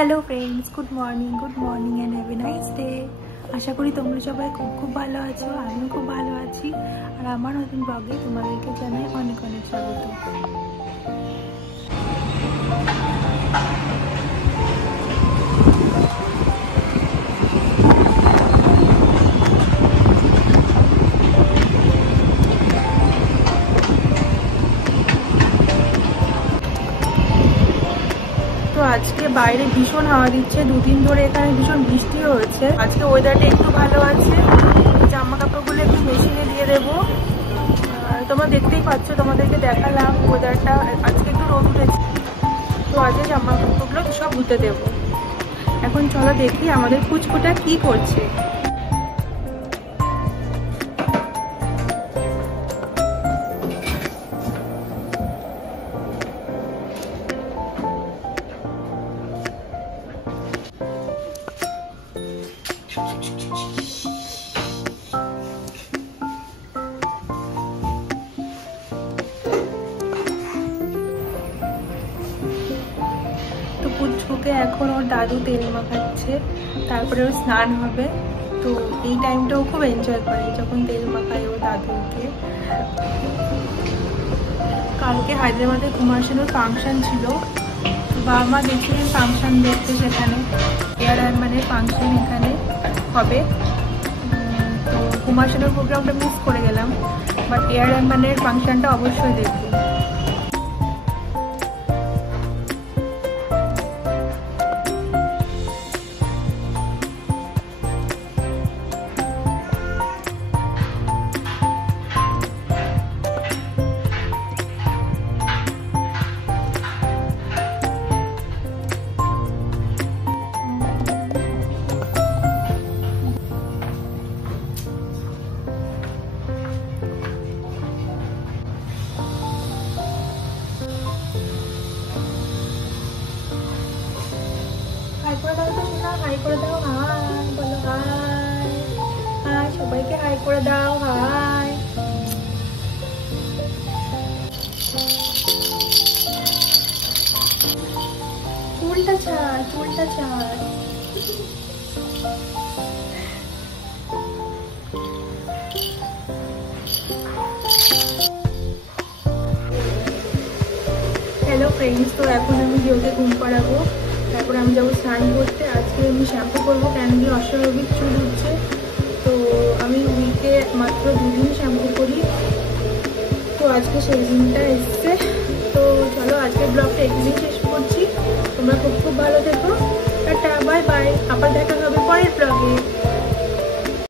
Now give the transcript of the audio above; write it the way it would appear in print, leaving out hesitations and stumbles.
Hello friends, good morning and have a nice day. আশা করি তোমরা সবাই খুব ভালো আছো, আমিও খুব ভালো আছি। আর আমার নতুন ব্লগে তোমাদেরকে জানাই অনেক অনেক স্বাগত। তো আজকে বাইরে ভীষণ হাওয়া দিচ্ছে, দুদিন ধরে এখানে ভীষণ বৃষ্টিও হয়েছে। আজকে ওয়েদারটা একটু ভালো আছে, জামা কাপড়গুলো একটু মেশিনে দিয়ে দেবো। তোমরা দেখতেই পাচ্ছ, তোমাদেরকে দেখালাম ওয়েদারটা। আজকে একটু রোদ উঠেছে, তো আজকে জামা কাপড়গুলো সব ধুতে দেবো। এখন চলো দেখি আমাদের পুচকুটা কি করছে। পুচকুকে এখন ওর দাদু তেল মাখাচ্ছে, তারপরে ওর স্নান হবে। তো এই টাইমটাও খুব এনজয় করে যখন তেল মাখায় ওর দাদুকে। কালকে হায়দ্রাবাদে কুমার শানুর ফাংশন ছিল, বাবা মা গেছিলেন ফাংশন দেখতে। সেখানে এয়ারম্যানের ফাংশন এখানে হবে। তো কুমার শানুর প্রোগ্রামটা মিস করে গেলাম, বাট এয়ারম্যানের ফাংশনটা অবশ্যই দেখবো। হাই করে দাও, হাই বলো, হাই হাই সবাইকে হাই করে দাও, হাই। চুলটা ছাড়, চুলটা ছাড়। হ্যালো ফ্রেন্ডস, তো এখন আমি জিওকে ঘুম পাড়াবো, তারপর আমি যাবো স্নান করতে। আজকে আমি শ্যাম্পু করবো, কেন কি অস্বাভাবিক চুল উঠছে। তো আমি উইকে মাত্র 2 দিন শ্যাম্পু করি, তো আজকে সেই দিনটা এসছে। তো চলো আজকে ব্লগটা এখানেই শেষ করছি। তোমরা খুব ভালো থেকো, টাটা, বাই বাই। আবার দেখা হবে পরের ব্লগে।